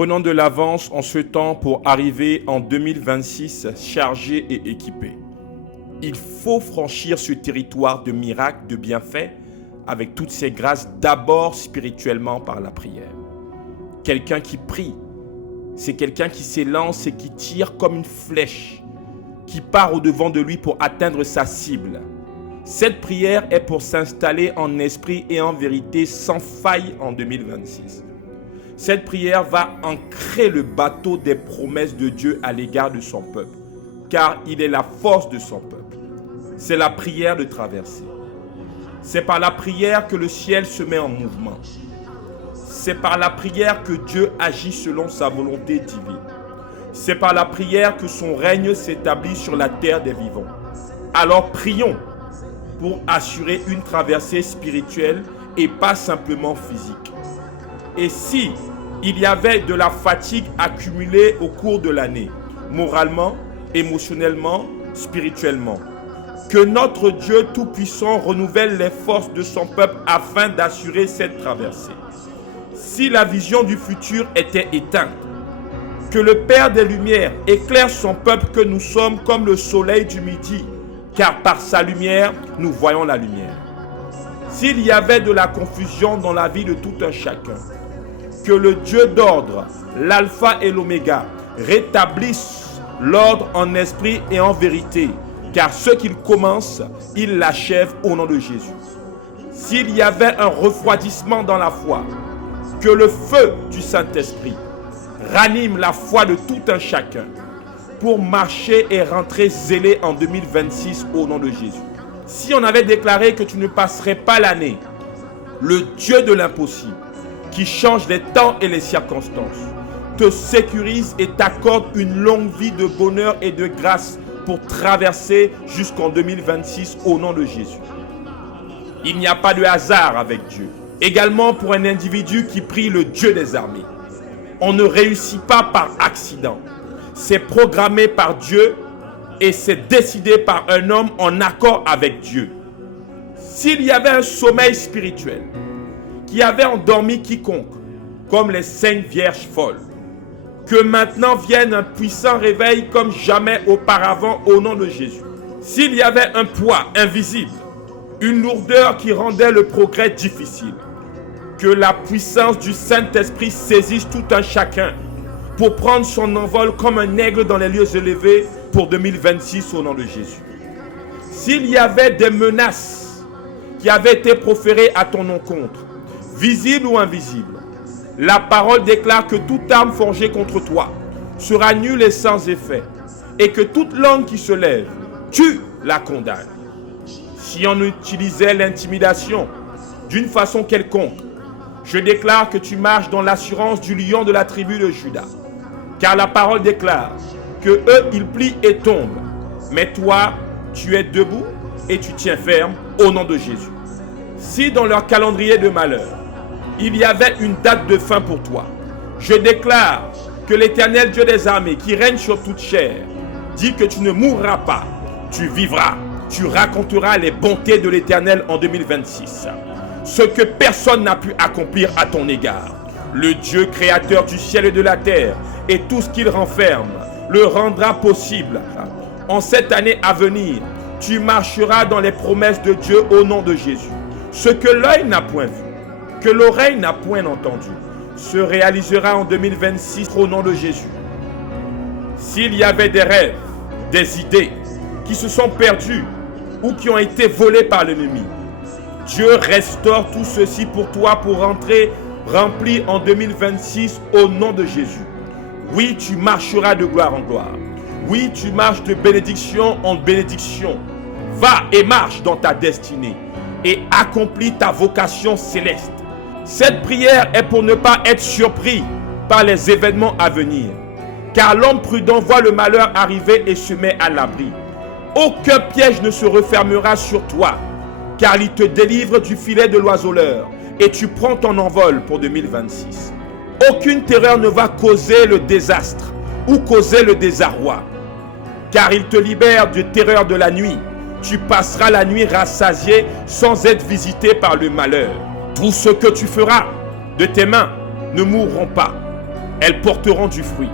Prenons de l'avance en ce temps pour arriver en 2026 chargés et équipés. Il faut franchir ce territoire de miracles, de bienfaits, avec toutes ces grâces, d'abord spirituellement par la prière. Quelqu'un qui prie, c'est quelqu'un qui s'élance et qui tire comme une flèche, qui part au-devant de lui pour atteindre sa cible. Cette prière est pour s'installer en esprit et en vérité sans faille en 2026. Cette prière va ancrer le bateau des promesses de Dieu à l'égard de son peuple, car il est la force de son peuple. C'est la prière de traversée. C'est par la prière que le ciel se met en mouvement. C'est par la prière que Dieu agit selon sa volonté divine. C'est par la prière que son règne s'établit sur la terre des vivants. Alors prions pour assurer une traversée spirituelle et pas simplement physique. Et si il y avait de la fatigue accumulée au cours de l'année, moralement, émotionnellement, spirituellement, que notre Dieu Tout-Puissant renouvelle les forces de son peuple afin d'assurer cette traversée. Si la vision du futur était éteinte, que le Père des Lumières éclaire son peuple que nous sommes comme le soleil du midi, car par sa lumière, nous voyons la lumière. S'il y avait de la confusion dans la vie de tout un chacun, que le Dieu d'ordre, l'alpha et l'oméga, rétablisse l'ordre en esprit et en vérité, car ce qu'il commence, il l'achève au nom de Jésus. S'il y avait un refroidissement dans la foi, que le feu du Saint-Esprit ranime la foi de tout un chacun pour marcher et rentrer zélé en 2026 au nom de Jésus. Si on avait déclaré que tu ne passerais pas l'année, le Dieu de l'impossible, qui change les temps et les circonstances, te sécurise et t'accorde une longue vie de bonheur et de grâce pour traverser jusqu'en 2026 au nom de Jésus. Il n'y a pas de hasard avec Dieu. Également pour un individu qui prie le Dieu des armées. On ne réussit pas par accident. C'est programmé par Dieu et c'est décidé par un homme en accord avec Dieu. S'il y avait un sommeil spirituel qui avait endormi quiconque, comme les 5 vierges folles, que maintenant vienne un puissant réveil comme jamais auparavant au nom de Jésus. S'il y avait un poids invisible, une lourdeur qui rendait le progrès difficile, que la puissance du Saint-Esprit saisisse tout un chacun pour prendre son envol comme un aigle dans les lieux élevés pour 2026 au nom de Jésus. S'il y avait des menaces qui avaient été proférées à ton encontre, visibles ou invisibles, la parole déclare que toute arme forgée contre toi sera nulle et sans effet, et que toute langue qui se lève, tu la condamnes. Si on utilisait l'intimidation d'une façon quelconque, je déclare que tu marches dans l'assurance du lion de la tribu de Juda. Car la parole déclare que eux, ils plient et tombent. Mais toi, tu es debout et tu tiens ferme au nom de Jésus. Si dans leur calendrier de malheur, il y avait une date de fin pour toi, je déclare que l'Éternel Dieu des armées, qui règne sur toute chair, dit que tu ne mourras pas, tu vivras. Tu raconteras les bontés de l'Éternel en 2026. Ce que personne n'a pu accomplir à ton égard. Le Dieu créateur du ciel et de la terre et tout ce qu'il renferme le rendra possible. En cette année à venir, tu marcheras dans les promesses de Dieu au nom de Jésus. Ce que l'œil n'a point vu, que l'oreille n'a point entendu, se réalisera en 2026 au nom de Jésus. S'il y avait des rêves, des idées qui se sont perdus ou qui ont été volés par l'ennemi, Dieu restaure tout ceci pour toi pour rentrer rempli en 2026 au nom de Jésus. Oui, tu marcheras de gloire en gloire. Oui, tu marches de bénédiction en bénédiction. Va et marche dans ta destinée et accomplis ta vocation céleste. Cette prière est pour ne pas être surpris par les événements à venir. Car l'homme prudent voit le malheur arriver et se met à l'abri. Aucun piège ne se refermera sur toi, car il te délivre du filet de l'oiseleur et tu prends ton envol pour 2026. Aucune terreur ne va causer le désastre ou causer le désarroi, car il te libère de terreur de la nuit. Tu passeras la nuit rassasié sans être visité par le malheur. Tout ce que tu feras de tes mains ne mourront pas. elles porteront du fruit.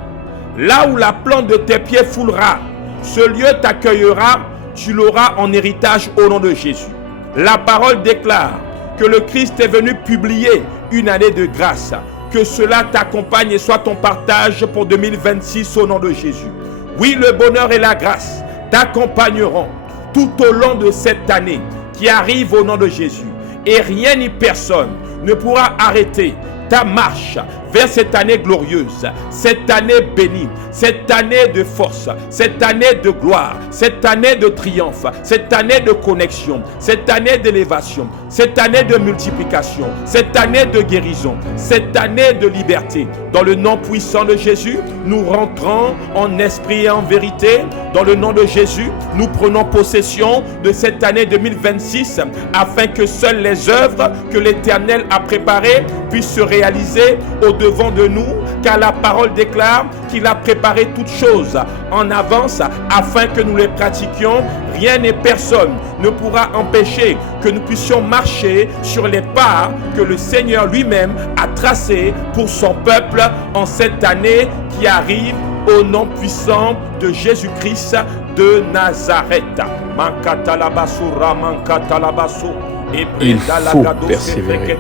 Là où la plante de tes pieds foulera, ce lieu t'accueillera, tu l'auras en héritage au nom de Jésus. La parole déclare que le Christ est venu publier une année de grâce. Que cela t'accompagne et soit ton partage pour 2026 au nom de Jésus. Oui, le bonheur et la grâce t'accompagneront tout au long de cette année qui arrive au nom de Jésus. Et rien ni personne ne pourra arrêter ta marche vers cette année glorieuse, cette année bénie, cette année de force, cette année de gloire, cette année de triomphe, cette année de connexion, cette année d'élévation, cette année de multiplication, cette année de guérison, cette année de liberté. Dans le nom puissant de Jésus, nous rentrons en esprit et en vérité. Dans le nom de Jésus, nous prenons possession de cette année 2026 afin que seules les œuvres que l'Éternel a préparées puissent se réaliser au-devant de nous, car la parole déclare qu'il a préparé toutes choses en avance afin que nous les pratiquions. Rien et personne ne pourra empêcher que nous puissions marcher sur les pas que le Seigneur lui-même a tracés pour son peuple en cette année qui arrive, au nom puissant de Jésus-Christ de Nazareth. Il faut persévérer,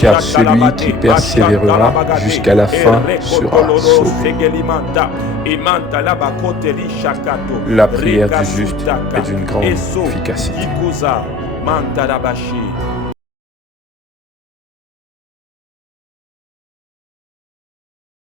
car celui qui persévérera jusqu'à la fin sera sauvé. La prière du juste est d'une grande efficacité.